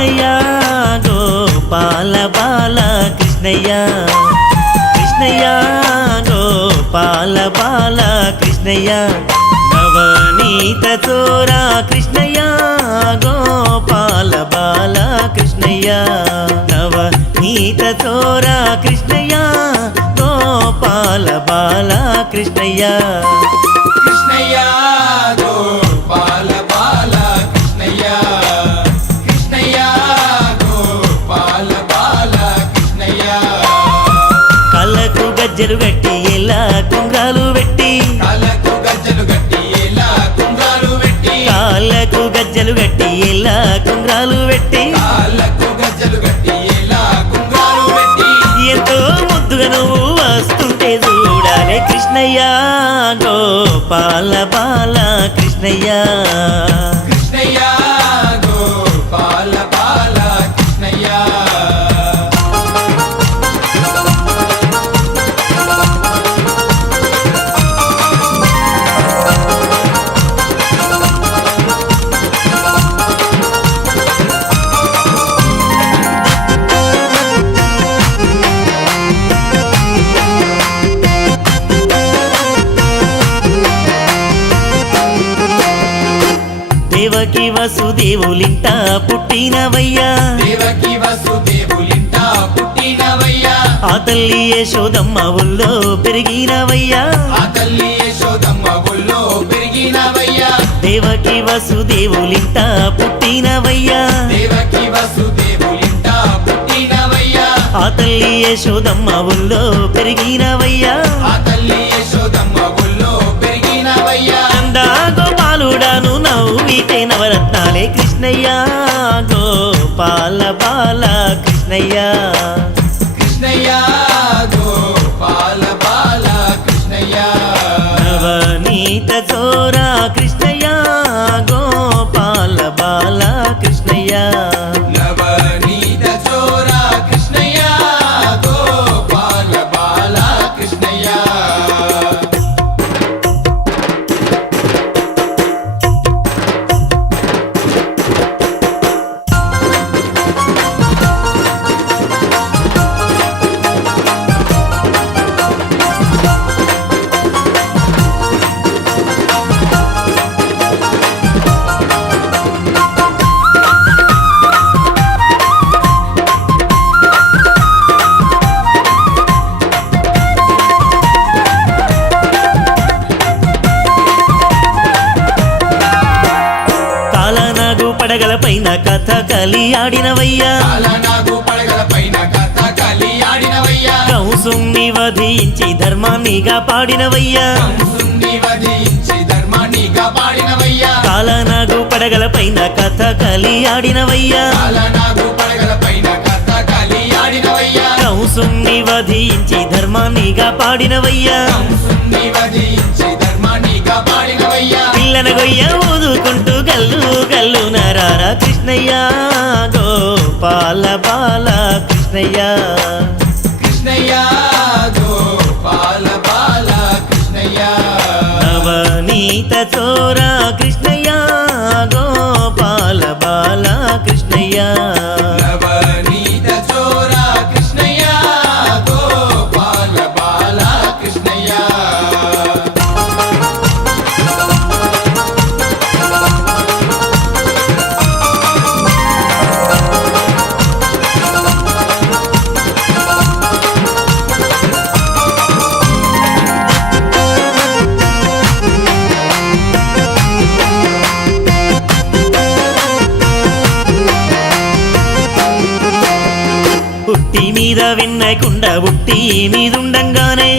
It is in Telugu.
కృష్ణయ్య గోపాల బాల కృష్ణయ్య. కృష్ణయ్య గోపాల బాల కృష్ణయ్య. నవనీత చోరా కృష్ణయ్య గోపాల బాల కృష్ణయ్య. నవనీత చోరా కృష్ణయ్య గోపాల బాల కృష్ణయ్య. గజ్జలు గట్టి ఎలా కుంగాలు పెట్టి? కాళ్ళకు గజ్జలు గట్టి ఎలా కుంగాలు పెట్టి? కాళ్ళకు గజ్జలు గట్టి ఎలా కుంగాలు పెట్టి? కాళ్ళకు గజ్జలు గట్టి ఎలా కుంగాలు పెట్టి? ఎంతో ముద్దుగా నువ్వు వస్తుంటే చూడాలి కృష్ణయ్య గోపాల బాల కృష్ణయ్య కృష్ణయ్య. దేవకి వసుదేవులింట పుట్టినవయ్యా. దేవకి వసుదేవులింట పుట్టినవయ్యా. ఆ తల్లి యశోదమ్మ ఊళ్ళో పెరిగినవయ్యా. ఆ తల్లి యశోదమ్మ ఒళ్ళో పెరిగినవయ్యా. దేవకి వసుదేవులింట పుట్టినవయ్యా. దేవకి వసుదేవులింట పుట్టినవయ్యా. ఆ తల్లి యశోదమ్మ ఊళ్ళో పెరిగినవయ్యా. ఆ తల్లి నవ్వితే నవరత్నాలే కృష్ణయ్య. గోపాల బాల కృష్ణయ్య. కృష్ణయ్య గోపాల బాల కృష్ణయ్య. నవనీత చోరా కృష్ణయ్య పైన కథ కలి ఆడినవయ్యా కంసుని వధించి ధర్మాన్నిగా పాడినవయ్యా. కాలనాగు పడగల పైన కథ కలి ఆడినవయ్యా కంసుని వధించి ధర్మాన్నిగా పాడినవయ్యా. పిల్లన గొయ్య ఊదుకుంటూ గల్లు గల్లు నరారా కృష్ణయ్య గోపాల బాల కృష్ణయ్య. కృష్ణయ్య గోపాల బాల కృష్ణయ్య. నవనీత చోరా குட்டி மீத விண்ணை குண்ட குட்டி மீதுண்டங்கானே.